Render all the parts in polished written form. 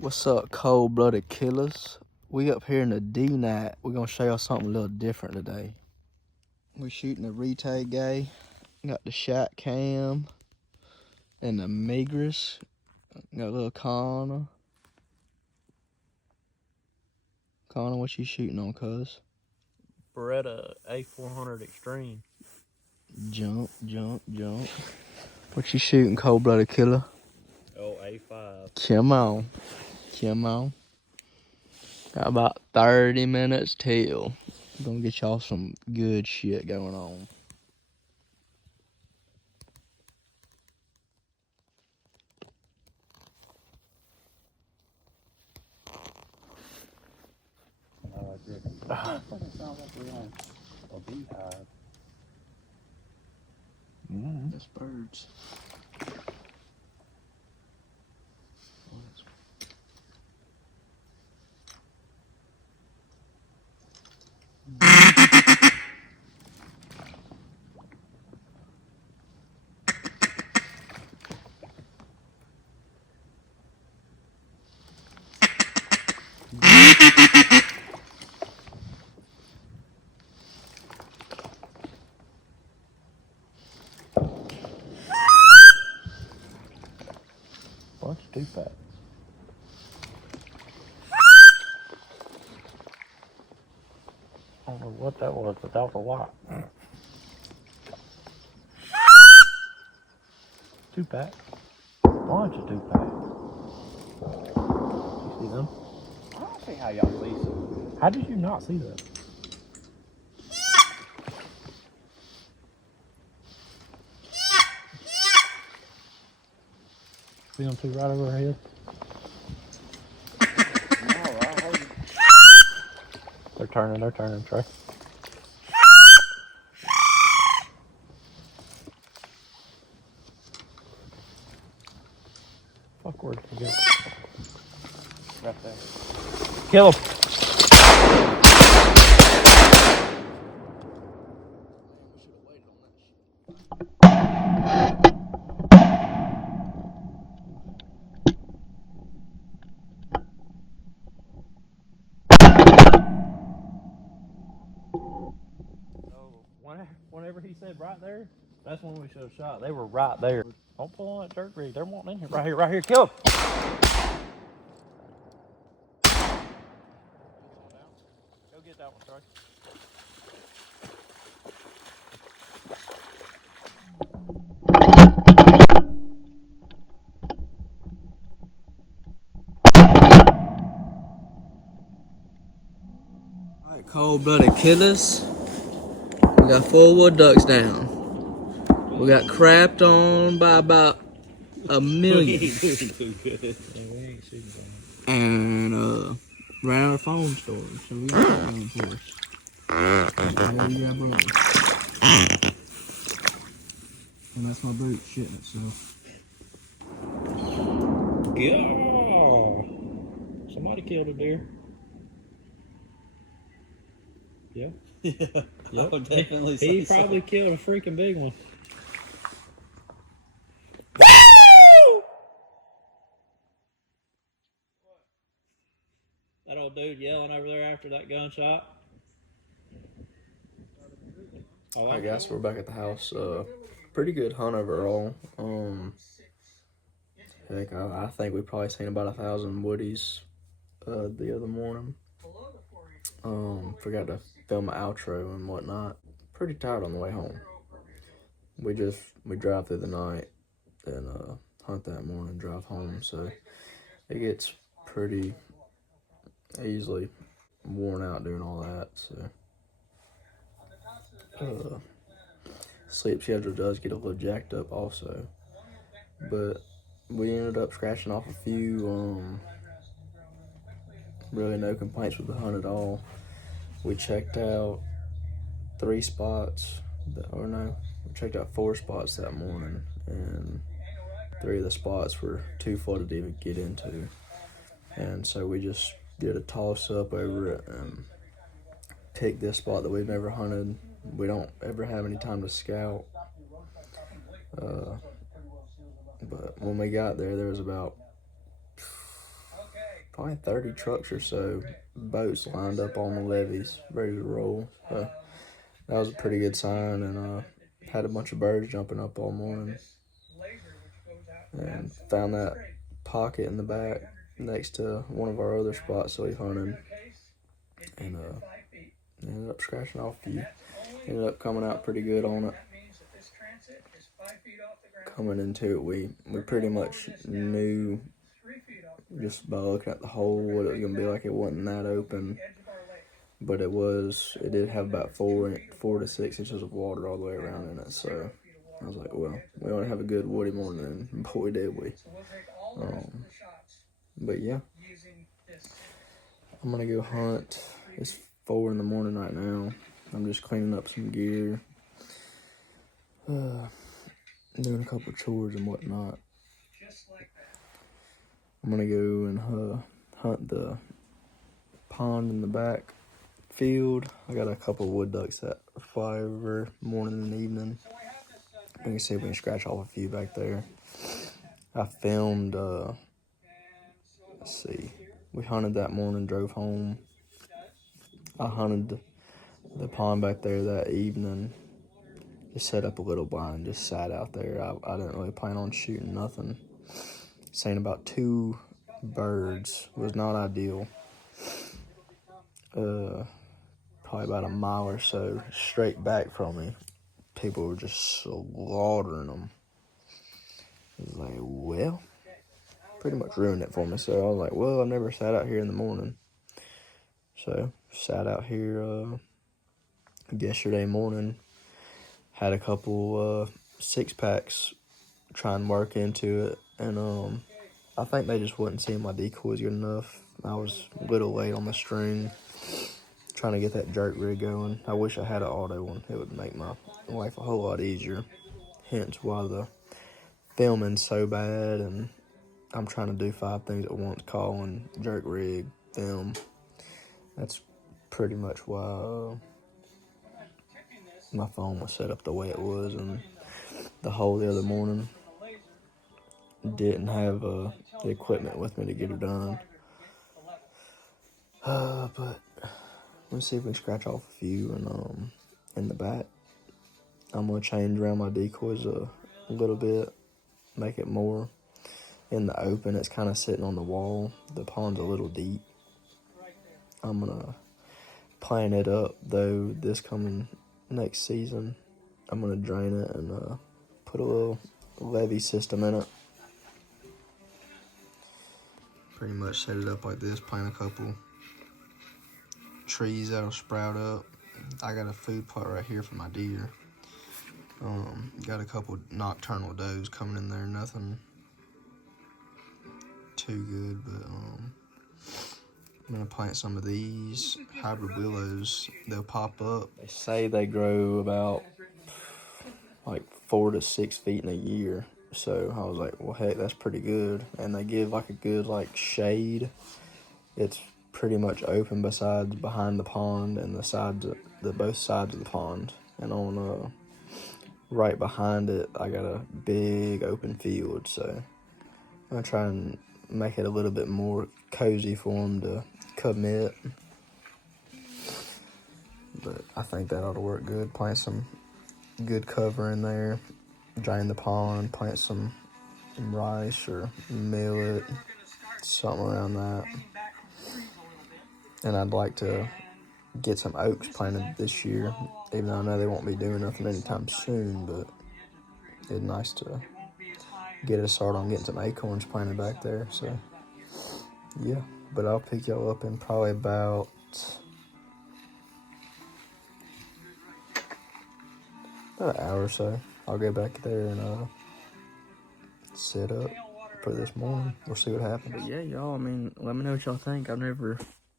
What's up, cold-blooded killers? We up here in the D-Night. We're gonna show y'all something a little different today. We're shooting a retake gay. Got the shot cam and the Migras. Got a little Connor. Connor, what you shooting on, cuz? Beretta A400 Extreme. Jump. What you shooting, cold-blooded killer? Oh, A5. Come on. Got about 30 minutes till. Gonna get y'all some good shit going on. That sounds like we're on a beehive. That's birds. Bunch of two-pack. I don't know what that was, but that was a lot. Two-pack. Bunch of two-pack. You see them? I don't see how y'all see them. How did you not see that? See them two right over our head? They're turning, Trey. Fuck, where'd he go? Right there. Kill him! Whenever he said right there, that's when we should have shot. They were right there. Don't pull on that dirt rig. They're wanting in here. Right here. Kill him. Go get that one, Trey. Alright, cold-blooded killers. We got 4 wood ducks down. We got crapped on by about 1 million. And ran out of phone storage, so we got that going for us. And that's my boot shitting itself. Yeah. Somebody killed a deer. Yeah. Yeah. Yep. I would definitely say He probably killed a freaking big one. That old dude yelling over there after that gunshot. Alright guys, we're back at the house. Pretty good hunt overall. Heck, I think we probably seen about 1,000 woodies the other morning. Forgot to film an outro and whatnot. Pretty tired on the way home. We drive through the night and hunt that morning, drive home, so it gets pretty easily worn out doing all that. So sleep schedule does get a little jacked up also, but we ended up scratching off a few. Really no complaints with the hunt at all. We checked out 3 spots, we checked out 4 spots that morning, and 3 of the spots were too flooded to even get into. And so we just did a toss up over it and picked this spot that we've never hunted. We don't ever have any time to scout. But when we got there, there was about probably 30 trucks or so, boats lined up on the levees, ready to roll. So that was a pretty good sign, and had a bunch of birds jumping up all morning. And found that pocket in the back next to one of our other spots that we hunted, and ended up scratching off a few. Ended up coming out pretty good on it. Coming into it, we pretty much knew just by looking at the hole what it was gonna be like. It wasn't that open, but it did have about 4 to 6 inches of water all the way around in it. So I was like, well, we ought to have a good woody morning, and boy did we. But yeah, I'm gonna go hunt. It's 4 in the morning right now. I'm just cleaning up some gear, doing a couple chores and whatnot. I'm gonna go and hunt the pond in the back field. I got a couple wood ducks that fly over morning and evening. We can see if we can scratch off a few back there. I filmed, let's see, we hunted that morning, drove home. I hunted the pond back there that evening. Just set up a little blind, just sat out there. I didn't really plan on shooting nothing. Seeing about 2 birds was not ideal. Probably about a mile or so straight back from me. People were just slaughtering them. I was like, well, pretty much ruined it for me. So I was like, well, I never sat out here in the morning. So sat out here yesterday morning. Had a couple 6-packs try and work into it, and I think they just wouldn't see my decoys good enough. I was a little late on the string, trying to get that jerk rig going. I wish I had an auto one. It would make my life a whole lot easier. Hence why the filming's so bad, and I'm trying to do 5 things at once: calling, jerk rig, film. That's pretty much why my phone was set up the way it was, and the hole the other morning didn't have the equipment with me to get it done. But let's see if we can scratch off a few. And in the back, I'm gonna change around my decoys a little bit, make it more in the open. It's kind of sitting on the wall. The pond's a little deep. I'm gonna plan it up though. This coming next season, I'm gonna drain it and put a little levee system in it. Pretty much set it up like this, plant a couple trees that'll sprout up. I got a food plot right here for my deer. Got a couple nocturnal does coming in there, nothing too good, but I'm gonna plant some of these hybrid willows. They'll pop up. They say they grow about like 4 to 6 feet in a year. So I was like, well, heck, that's pretty good. And they give like a good like shade. It's pretty much open besides behind the pond and the sides, both sides of the pond. And on right behind it, I got a big open field. So I'm gonna try and make it a little bit more cozy for them to commit. But I think that ought to work good. Plant some good cover in there. Drain the pond, plant some rice or millet, something around that. And I'd like to get some oaks planted this year, even though I know they won't be doing nothing anytime soon, but it's nice to get a start on getting some acorns planted back there. So yeah, but I'll pick y'all up in probably about an hour or so. I'll go back there and set up for this morning. We'll see what happens. But yeah, y'all, I mean, let me know what y'all think. I've never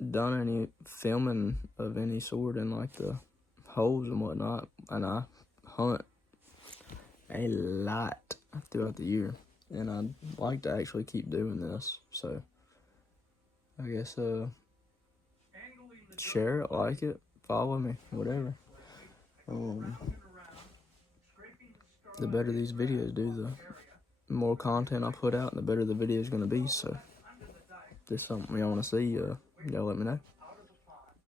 done any filming of any sort in like the holes and whatnot, and I hunt a lot throughout the year, and I'd like to actually keep doing this. So I guess share it, like it, follow me, whatever. The better these videos do, the more content I put out, the better the video is going to be. So this is something y'all want to see, y'all let me know.